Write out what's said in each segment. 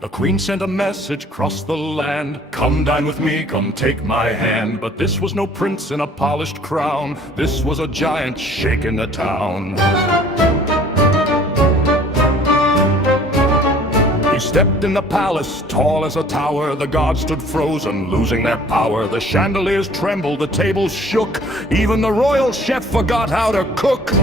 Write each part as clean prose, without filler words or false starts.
The queen sent a message across the land. Come dine with me, come take my hand. But this was no prince in a polished crown. This was a giant shaking the town. He stepped in the palace, tall as a tower. The gods stood frozen, losing their power. The chandeliers trembled, the tables shook. Even the royal chef forgot how to cook.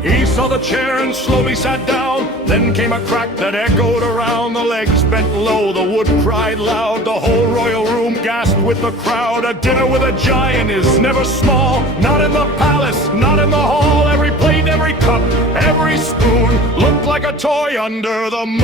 He saw the chair and slowly sat down. Then came a crack that echoed around. The legs bent low, the wood cried loud. The whole royal room gasped with the crowd. A dinner with a giant is never small. Not in the palace, not in the hall. Every plate, every cup, every spoon looked like a toy under the moon.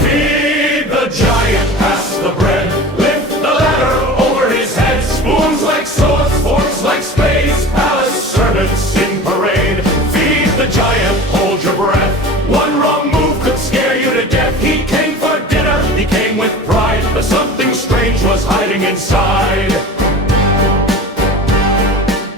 Feed the giant, pass the bread. Lift the ladder over his head. Spoons like swords, forks like spades. Palace servants in parade. Feed the giant, hold your breath. One wrong move could scare you to death. He came for dinner, he came with pride. But something strange was hiding inside.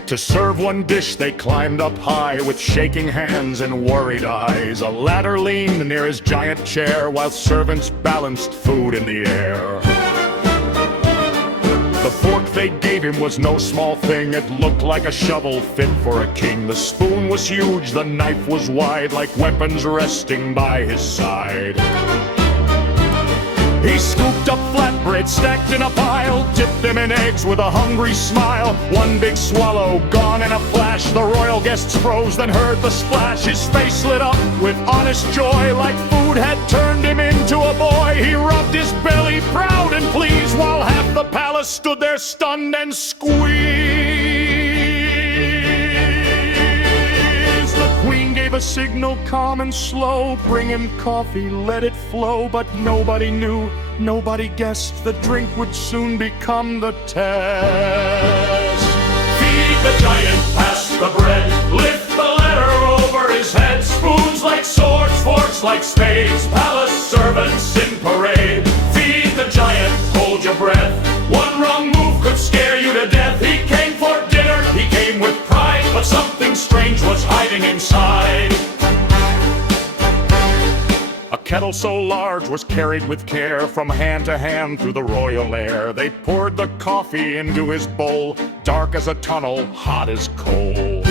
To serve one dish they climbed up high. With shaking hands and worried eyes. A ladder leaned near his giant chair, while servants balanced food in the air. The fork they gave him was no small thing. It looked like a shovel fit for a king. The spoon was huge, the knife was wide, like weapons resting by his side. He scooped up flatbread stacked in a pile, dipped them in eggs with a hungry smile. One big swallow, gone in a flash. The royal guests froze, then heard the splash. His face lit up with honest joy, like food had turned him into a boy. He rubbed his belly, proud and pleased, while half the palace stood there stunned and squeezed. The queen gave a signal, calm and slow. Bring him coffee, let it flow. But nobody knew, nobody guessed, the drink would soon become the test. Feed the giant, pass the bread. Lift the ladder over his head. Spoons like swords, forks like spades. Palace servants in parade. Feed the giant, hold your breath. One wrong move could scare you to death. He came for dinner, he came with pride. But something strange was hiding inside. A kettle so large was carried with care, from hand to hand through the royal air. They poured the coffee into his bowl, dark as a tunnel, hot as coal.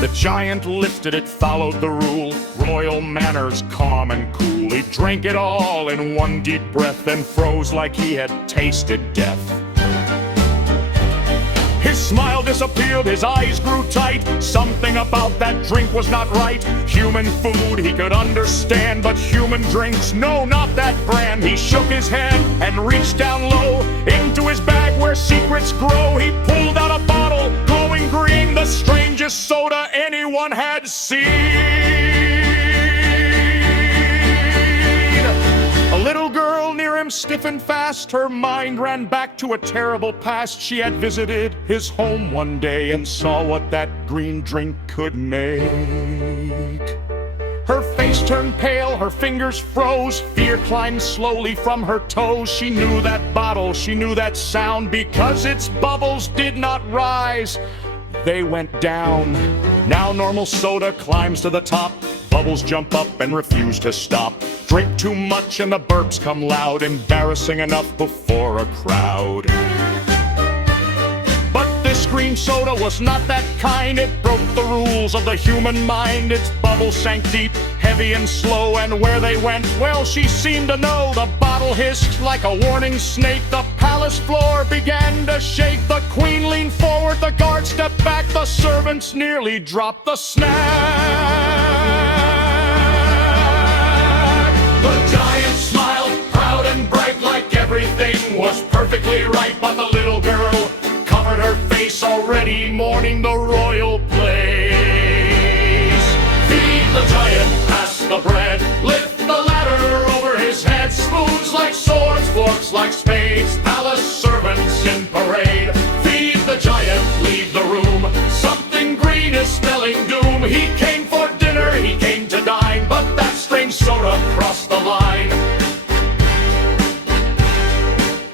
The giant lifted it, followed the rule. Royal manners, calm and cool. He drank it all in one deep breath, then froze like he had tasted death. His smile disappeared, his eyes grew tight. Something about that drink was not right. Human food he could understand, but human drinks, no, not that brand. He shook his head and reached down low into his bag where secrets grow. He pulled out a bottle, glowing green, the strangest soda anyone had seen. A little girl near him stiffened fast. Her mind ran back to a terrible past. She had visited his home one day and saw what that green drink could make. Her face turned pale, her fingers froze. Fear climbed slowly from her toes. She knew that bottle, she knew that sound, because its bubbles did not rise, they went down. Now normal soda climbs to the top. Bubbles jump up and refuse to stop. Drink too much and the burps come loud, embarrassing enough before a crowd. But this green soda was not that kind. It broke the rules of the human mind. Its bubbles sank deep, heavy and slow, and where they went, well, she seemed to know. The bottle hissed like a warning snake. The palace floor began to shake. The queen leaned forward, the guard stepped back. The servants nearly dropped the snack. The giant smiled, proud and bright, like everything was perfectly right. But the little girl covered her face, already mourning the royal place. Feed the giant, pass the bread. Lift the ladder over his head. Spoons like swords, forks like spades. Palace servants in parade. Feed the giant, leave the room. Something green is spelling doom. He came for dinner, he came to dine, but that strange soda crossed the line.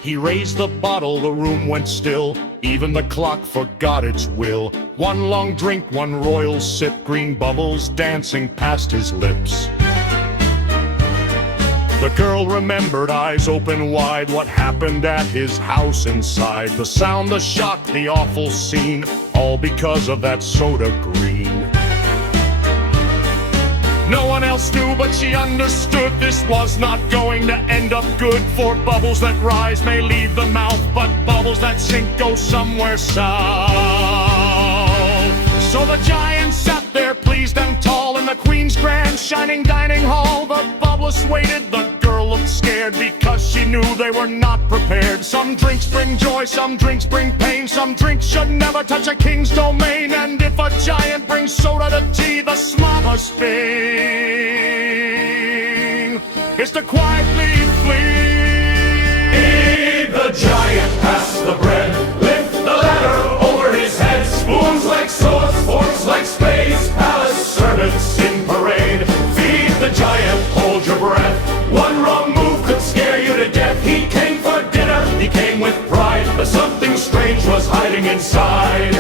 He raised the bottle, the room went still. Even the clock forgot its will. One long drink, one royal sip, green bubbles dancing past his lips. The girl remembered, eyes open wide, what happened at his house inside. The sound, the shock, the awful scene, all because of that soda green. No one else knew, but she understood this was not going to end up good. For bubbles that rise may leave the mouth, but bubbles that sink go somewhere south. So the giant sat there, pleased and tall, in the Queen's grand shining dining hall. The bubblers waited, the girl looked scared, because she knew they were not prepared. Some drinks bring joy, some drinks bring pain, some drinks should never touch a king's domain. And if a giant brings soda to tea, the smartest thing is to quietly flee. The giant passed the bread, lift the ladder over his head. Spoons like swords, forks like spades, palace servants in parade. Feed the giant, hold your breath. One wrong move could scare you to death. He came for dinner, he came with pride, but something strange was hiding inside.